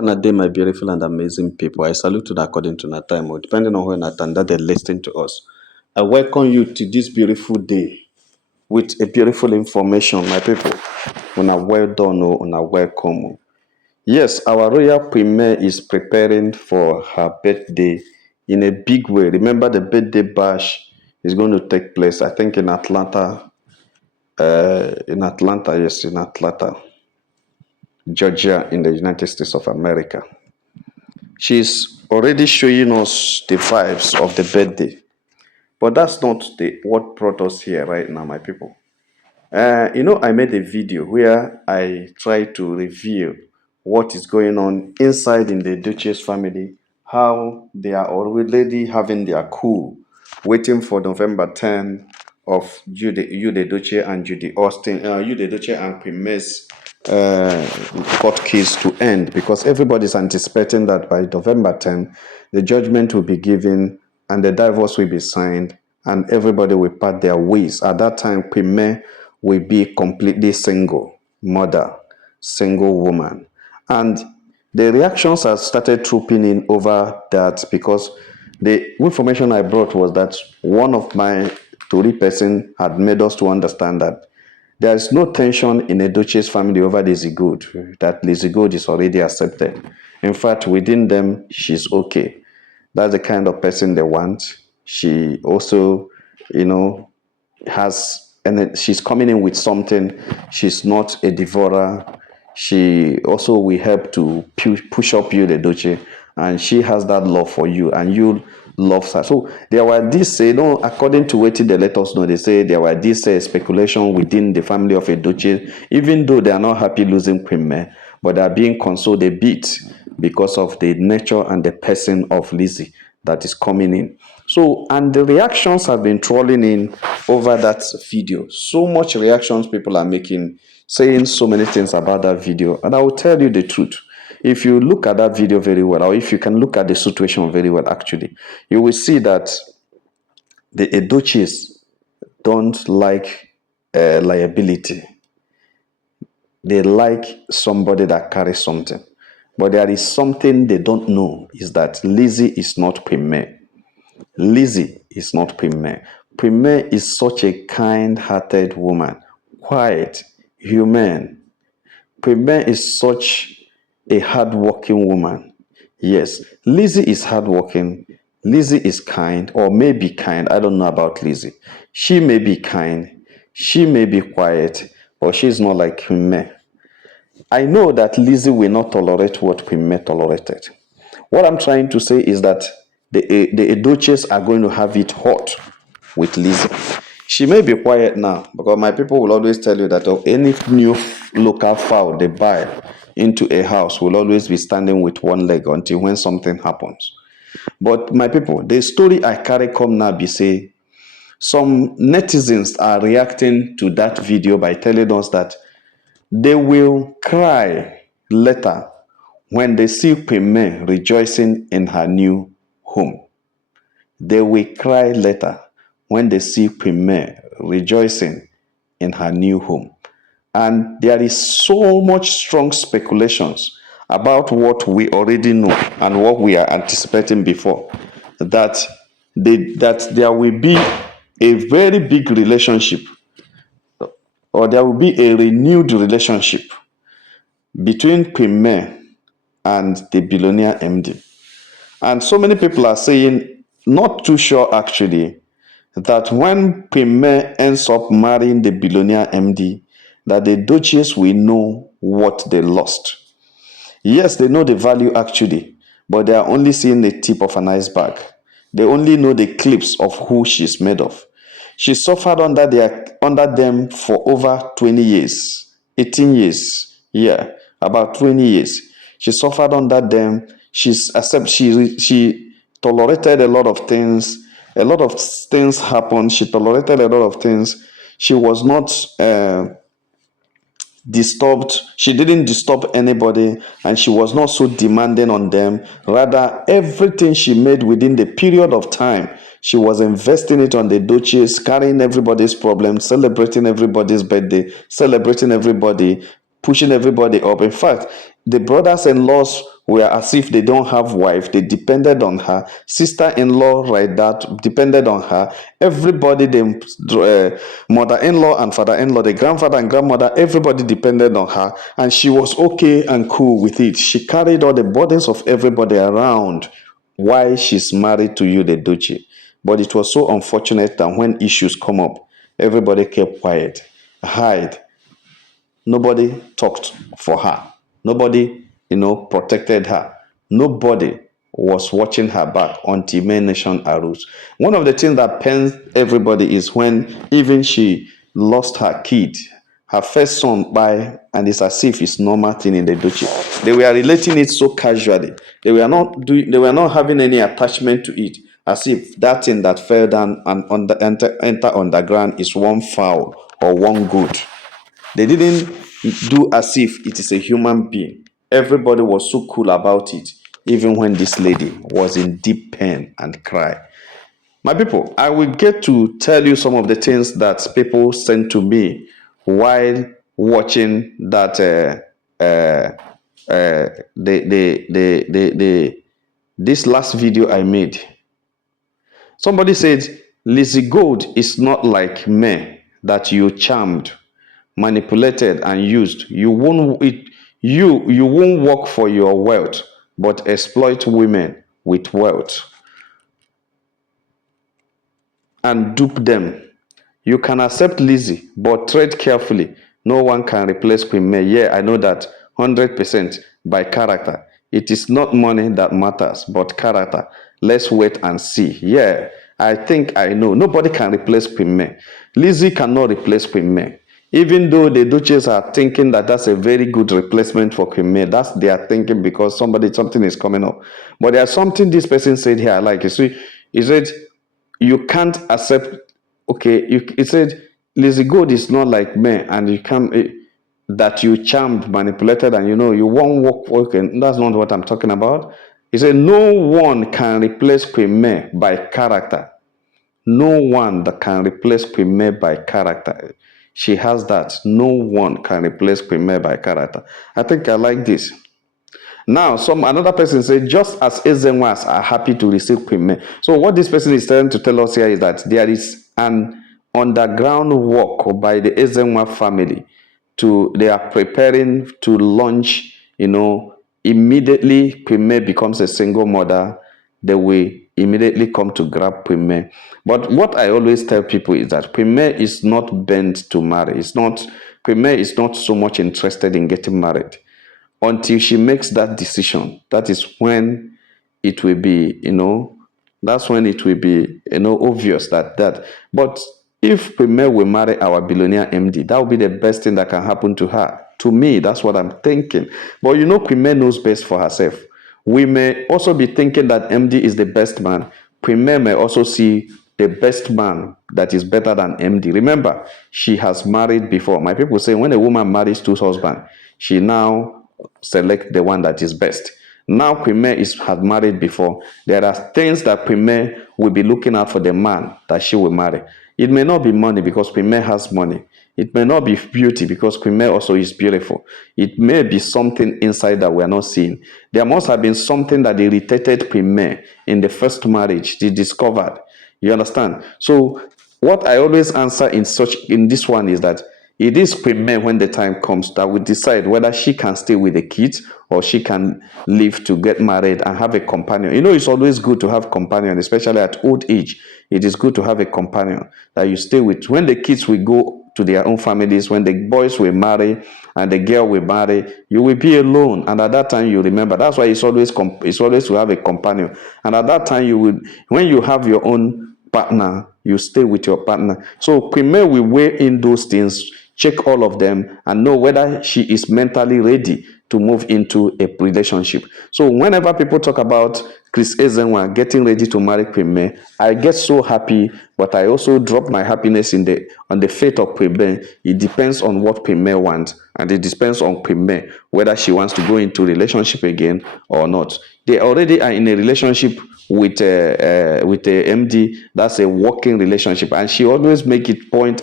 On a day, my beautiful and amazing people, I salute you according to that time, or depending on when that they listen to us. I welcome you to this beautiful day with a beautiful information, my people. Una well done, una welcome. Yes, our royal premier is preparing for her birthday in a big way. Remember, the birthday bash is going to take place, I think, in Atlanta. Yes, in Atlanta, Georgia, in the United States of America. She's already showing us the vibes of the birthday. But that's not what brought us here right now, my people. I made a video where I try to reveal what is going on inside in the Duchess family, how they are already having their coup, waiting for November 10 of Jude Duce and Judy Austin, Jude Duce and Primus uh, court case to end, because everybody's anticipating that by November 10, the judgment will be given and the divorce will be signed and everybody will part their ways. At that time, Primus will be completely single mother, single woman. And the reactions have started trooping in over that, because the information I brought was that one of my Tory person had made us to understand that there is no tension in a Duchess family over Lizzy Gold, that Lizzy Gold is already accepted. In fact, within them, she's okay. That's the kind of person they want. She also, has, and she's coming in with something. She's not a devourer. She also will help to push up you, the Duce, and she has that love for you, and you love her. So there were this, according to what they let us know, they say there were this speculation within the family of a Duce, even though they are not happy losing Queen, but they are being consoled a bit because of the nature and the person of Lizzy that is coming in. So, and the reactions have been trolling in over that video. So much reactions people are making, saying so many things about that video. And I will tell you the truth. If you look at that video very well, or if you can look at the situation very well, actually, you will see that the Edochis don't like liability. They like somebody that carries something. But there is something they don't know, is that Lizzy is not premier. Lizzy is not Premier. Premier is such a kind-hearted woman, quiet, humane. Premier is such a hardworking woman. Yes, Lizzy is hardworking. Lizzy is kind, or may be kind. I don't know about Lizzy. She may be kind. She may be quiet, but she's not like Premier. I know that Lizzy will not tolerate what Premier tolerated. What I'm trying to say is that the Edoches are going to have it hot with Lizzy. She may be quiet now, because my people will always tell you that of any new local fowl they buy into a house will always be standing with one leg until when something happens. But my people, the story I carry come now be say, some netizens are reacting to that video by telling us that they will cry later when they see Premier rejoicing in her new home. They will cry later when they see Premier rejoicing in her new home. And there is so much strong speculations about what we already know and what we are anticipating before, that there will be a very big relationship, or there will be a renewed relationship between Premier and the billionaire MD. And so many people are saying, not too sure actually, that when Premier ends up marrying the billionaire MD, that the Duchess will know what they lost. Yes, they know the value actually, but they are only seeing the tip of an iceberg. They only know the clips of who she's made of. She suffered under them for over 20 years, 18 years, yeah, about 20 years. She suffered under them. She tolerated a lot of things. A lot of things happened. She tolerated a lot of things. She was not disturbed. She didn't disturb anybody, and she was not so demanding on them. Rather, everything she made within the period of time, she was investing it on the Duchess, carrying everybody's problems, celebrating everybody's birthday, celebrating everybody, pushing everybody up. In fact, The brothers-in-laws were as if they don't have wife. They depended on her. Sister-in-law, right, that depended on her. Everybody, the mother-in-law and father-in-law, the grandfather and grandmother, everybody depended on her, and she was okay and cool with it. She carried all the burdens of everybody around. Why she's married to you, the Duch. But it was so unfortunate that when issues come up, everybody kept quiet, hide. Nobody talked for her. Nobody, protected her. Nobody was watching her back until Main Nation arose. One of the things that pains everybody is when even she lost her kid, her first son by, and it's as if it's normal thing in the Duchy. They were relating it so casually. They were not having any attachment to it, as if that thing that fell down and enter underground is one foul or one good. They didn't do as if it is a human being. Everybody was so cool about it, even when this lady was in deep pain and cry. My people, I will get to tell you some of the things that people sent to me while watching that this last video I made. Somebody said, Lizzy Gold is not like me that you charmed, manipulated, and used. You won't work for your wealth, but exploit women with wealth and dupe them. You can accept Lizzy, but tread carefully. No one can replace Queen May. Yeah, I know that 100% by character. It is not money that matters, but character. Let's wait and see. Yeah, I think I know. Nobody can replace Queen May. Lizzy cannot replace Queen May. Even though the Duchess are thinking that that's a very good replacement for Queen May, that's their thinking because something is coming up. But there's something this person said here. Like you see, he said you can't accept. Okay, he said Lizzy Gold is not like me, and you can't that you charmed, manipulated, and you won't work. And that's not what I'm talking about. He said no one can replace Queen May by character. No one that can replace Queen May by character. She has that. No one can replace Queen May by character. I think I like this. Now, another person said, just as Ezenwas are happy to receive Queen May. So what this person is trying to tell us here is that there is an underground work by the Ezenwa family. They are preparing to launch, immediately Queen May becomes a single mother, they will immediately come to grab Queen May. But what I always tell people is that Queen May is not bent to marry. Queen May is not so much interested in getting married until she makes that decision. That is when it will be, that's when it will be, obvious that. But if Premier will marry our billionaire MD, that will be the best thing that can happen to her. To me, that's what I'm thinking. But Premier knows best for herself. We may also be thinking that MD is the best man. Premier may also see the best man that is better than MD. Remember, she has married before. My people say when a woman marries two husbands, she now select the one that is best. Now Premier has married before. There are things that Premier will be looking out for the man that she will marry. It may not be money because Premier has money. It may not be beauty because Premier also is beautiful. It may be something inside that we are not seeing. There must have been something that irritated Premier in the first marriage they discovered. You understand? So what I always answer in this one is that it is Premier when the time comes that we decide whether she can stay with the kids or she can leave to get married and have a companion. It's always good to have companion, especially at old age. It is good to have a companion that you stay with. When the kids will go to their own families, when the boys will marry and the girl will marry, you will be alone. And at that time, you remember. That's why it's always to have a companion. And at that time, when you have your own partner, you stay with your partner. So Premier will weigh in those things, check all of them, and know whether she is mentally ready to move into a relationship. So whenever people talk about Chris Ezenwa getting ready to marry Queen May, I get so happy, but I also drop my happiness on the fate of Queen May. It depends on what Queen May wants, and it depends on Queen May whether she wants to go into a relationship again or not. They already are in a relationship with a MD. That's a working relationship, and she always make it point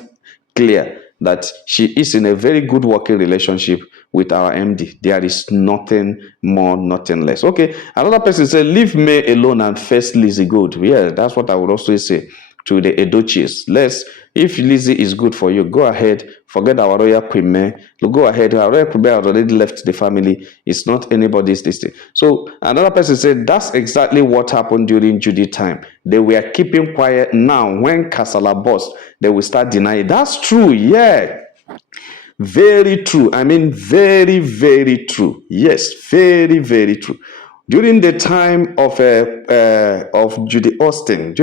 clear that she is in a very good working relationship with our MD. There is nothing more, nothing less. Okay, another person said, leave me alone and face Lizzy Gold. Yeah, that's what I would also say to the Edochies. If Lizzy is good for you, go ahead, forget our royal premier. Go ahead, our royal premier has already left the family. It's not anybody's this thing. So another person said, that's exactly what happened during Judy time. They were keeping quiet. Now, when Kasala burst, they will start denying. That's true, yeah. Very true. I mean, very, very true. Yes, very, very true. During the time of Judy Austin,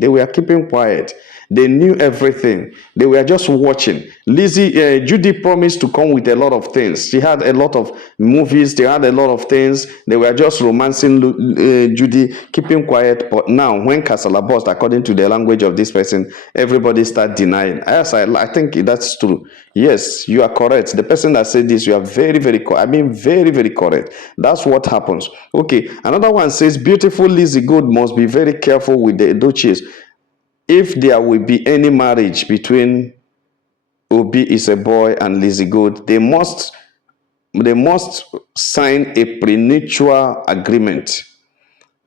they were keeping quiet. They knew everything. They were just watching. Judy promised to come with a lot of things. She had a lot of movies. They had a lot of things. They were just romancing Judy, keeping quiet. But now, when Kasala burst, according to the language of this person, everybody start denying. Yes, I think that's true. Yes, you are correct. The person that said this, you are very, very I mean, very, very correct. That's what happens. Okay, another one says, beautiful Lizzy Gold must be very careful with the Duchess. If there will be any marriage between Obi is a boy and Lizzy Gold, they must sign a prenuptial agreement.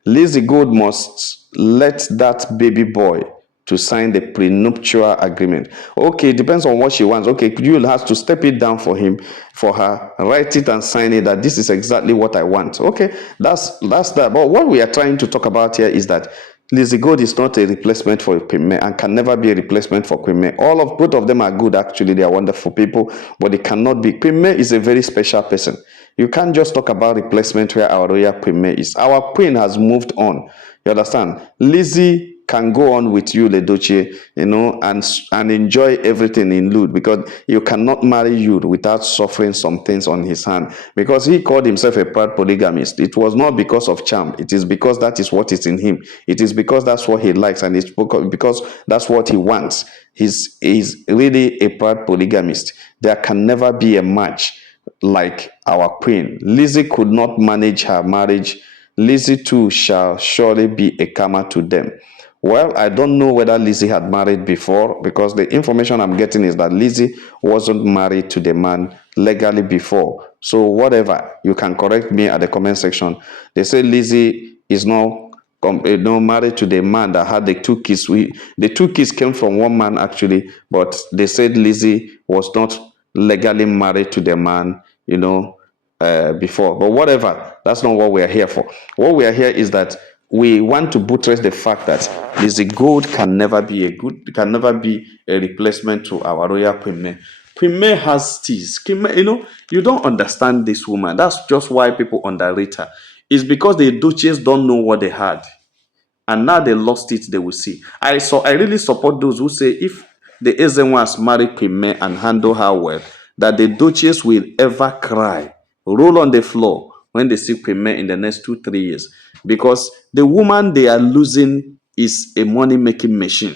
Lizzy Gold must let that baby boy to sign the prenuptial agreement. Okay, it depends on what she wants. Okay, you will have to step it down for him, for her, write it and sign it that this is exactly what I want. Okay, that's that. But what we are trying to talk about here is that Lizzy Gold is not a replacement for Queen May and can never be a replacement for Queen May. Both of them are good, actually. They are wonderful people, but they cannot be. Queen May is a very special person. You can't just talk about replacement where our royal Queen May is. Our queen has moved on. You understand? Lizzy can go on with you, Ledoche, and enjoy everything in Lud, because you cannot marry you without suffering some things on his hand. Because he called himself a proud polygamist. It was not because of charm. It is because that is what is in him. It is because that's what he likes, and it's because that's what he wants. He's really a proud polygamist. There can never be a match like our queen. Lizzy could not manage her marriage. Lizzy too shall surely be a karma to them. Well, I don't know whether Lizzy had married before, because the information I'm getting is that Lizzy wasn't married to the man legally before. So whatever, you can correct me at the comment section. They say Lizzy is not married to the man that had the two kids. The two kids came from one man actually, but they said Lizzy was not legally married to the man, before. But whatever, that's not what we are here for. What we are here is that we want to buttress the fact that Lizzy Gold can never be a replacement to our royal Queen May. Queen May has teeth. You don't understand this woman. That's just why people underrate her. It's because the Duchess don't know what they had, and now they lost it. They will see. I really support those who say if the Ezenwas marry Queen May and handle her well, that the Duchess will ever cry, roll on the floor when they see Queen May in the next 2-3 years, because the woman they are losing is a money making machine.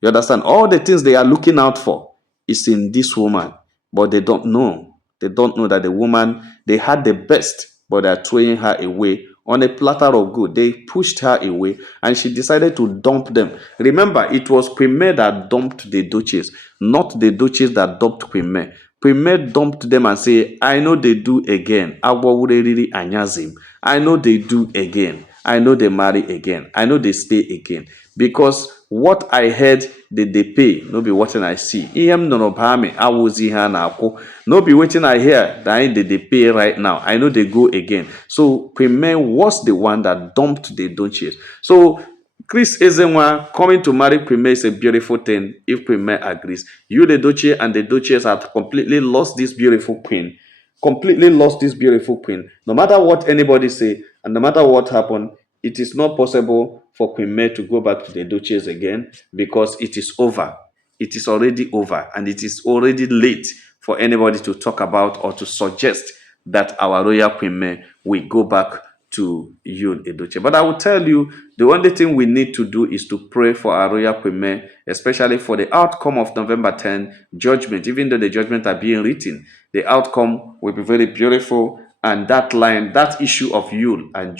You understand? All the things they are looking out for is in this woman, but they don't know. They don't know that the woman, they had the best, but they are throwing her away on a platter of good. They pushed her away and she decided to dump them. Remember, it was Queen May that dumped the Duchess, not the Duchess that dumped Queen May. Queen May dumped them and say, I know they do again. Agwawureriri anyazim. I know they do again. I know they marry again. I know they stay again. Because what I heard they pay, no be what I see. Ihem no bame, I was here now. No be waiting I hear that they pay right now. I know they go again. So Queen May was the one that dumped the Duchess. So Chris Ezenwa coming to marry Queen May is a beautiful thing if Queen May agrees. You, the Duchess, and the Duchess have completely lost this beautiful queen. Completely lost this beautiful queen. No matter what anybody say, and no matter what happened, it is not possible for Queen May to go back to the Duchess again, because it is over. It is already over, and it is already late for anybody to talk about or to suggest that our royal Queen May will go back to Yul Edochie. But I will tell you, the only thing we need to do is to pray for our royal Queen May, especially for the outcome of November 10 judgment. Even though the judgment are being written, the outcome will be very beautiful, and that issue of Yul and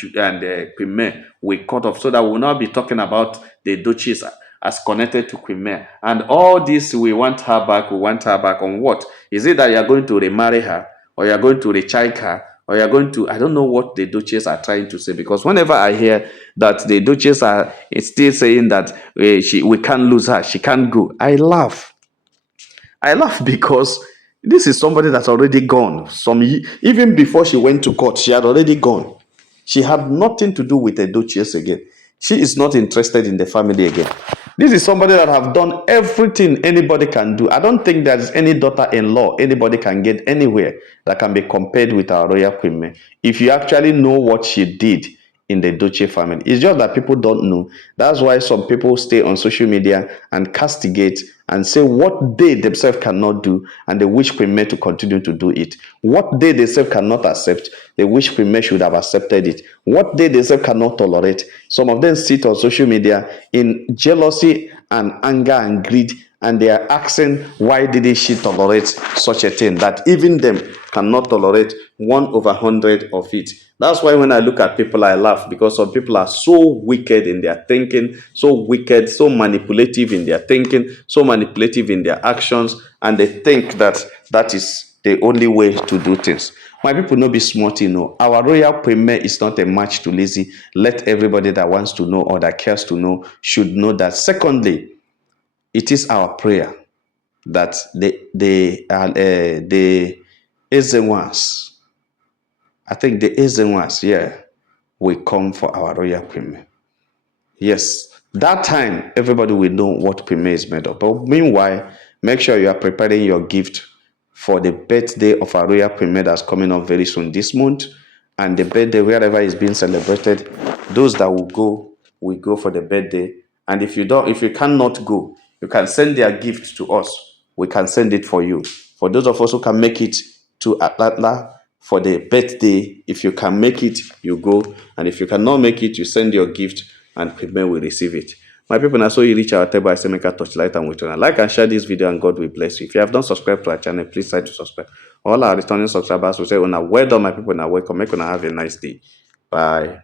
Queen May will cut off, so that we will not be talking about the Duchess as connected to Queen May. And all this, we want her back. We want her back on what? Is it that you are going to remarry her, or you are going to rechild her, or you are going to? I don't know what the Duchess are trying to say, because whenever I hear that the Duchess are still saying that we can't lose her, she can't go, I laugh. I laugh because this is somebody that's already gone. Even before she went to court, she had already gone. She had nothing to do with the Duchess again. She is not interested in the family again. This is somebody that have done everything anybody can do. I don't think there's any daughter-in-law anybody can get anywhere that can be compared with our royal queen. Mary. If you actually know what she did in the Duce family. It's just that people don't know. That's why some people stay on social media and castigate and say what they themselves cannot do, and they wish Queen May to continue to do it. What they themselves cannot accept, they wish Queen May should have accepted it. What they themselves cannot tolerate, some of them sit on social media in jealousy and anger and greed, and they are asking why didn't she tolerate such a thing that even them cannot tolerate 1/100 of it. That's why when I look at people, I laugh, because some people are so wicked in their thinking, so wicked, so manipulative in their thinking, so manipulative in their actions, and they think that that is the only way to do things. My people, no be smart, you know. Our royal premier is not a match to Lizzy. Let everybody that wants to know or that cares to know should know that. Secondly, it is our prayer that the Ezenwas, I think the Ezenwas, yeah, will come for our royal queen. Yes, that time everybody will know what Queen is made of. But meanwhile, make sure you are preparing your gift for the birthday of our royal Queen that's coming up very soon this month, and the birthday wherever is being celebrated. Those that will go for the birthday. And if you cannot go, you can send their gift to us. We can send it for you. For those of us who can make it to Atlanta for the birthday, if you can make it, you go. And if you cannot make it, you send your gift and Queen will receive it. My people, now so you reach our table, I say make a touchlight and wait on. Like and share this video, and God will bless you. If you have not subscribed to our channel, please try to subscribe. All our returning subscribers will say, well done, my people, now welcome. Make una have a nice day. Bye.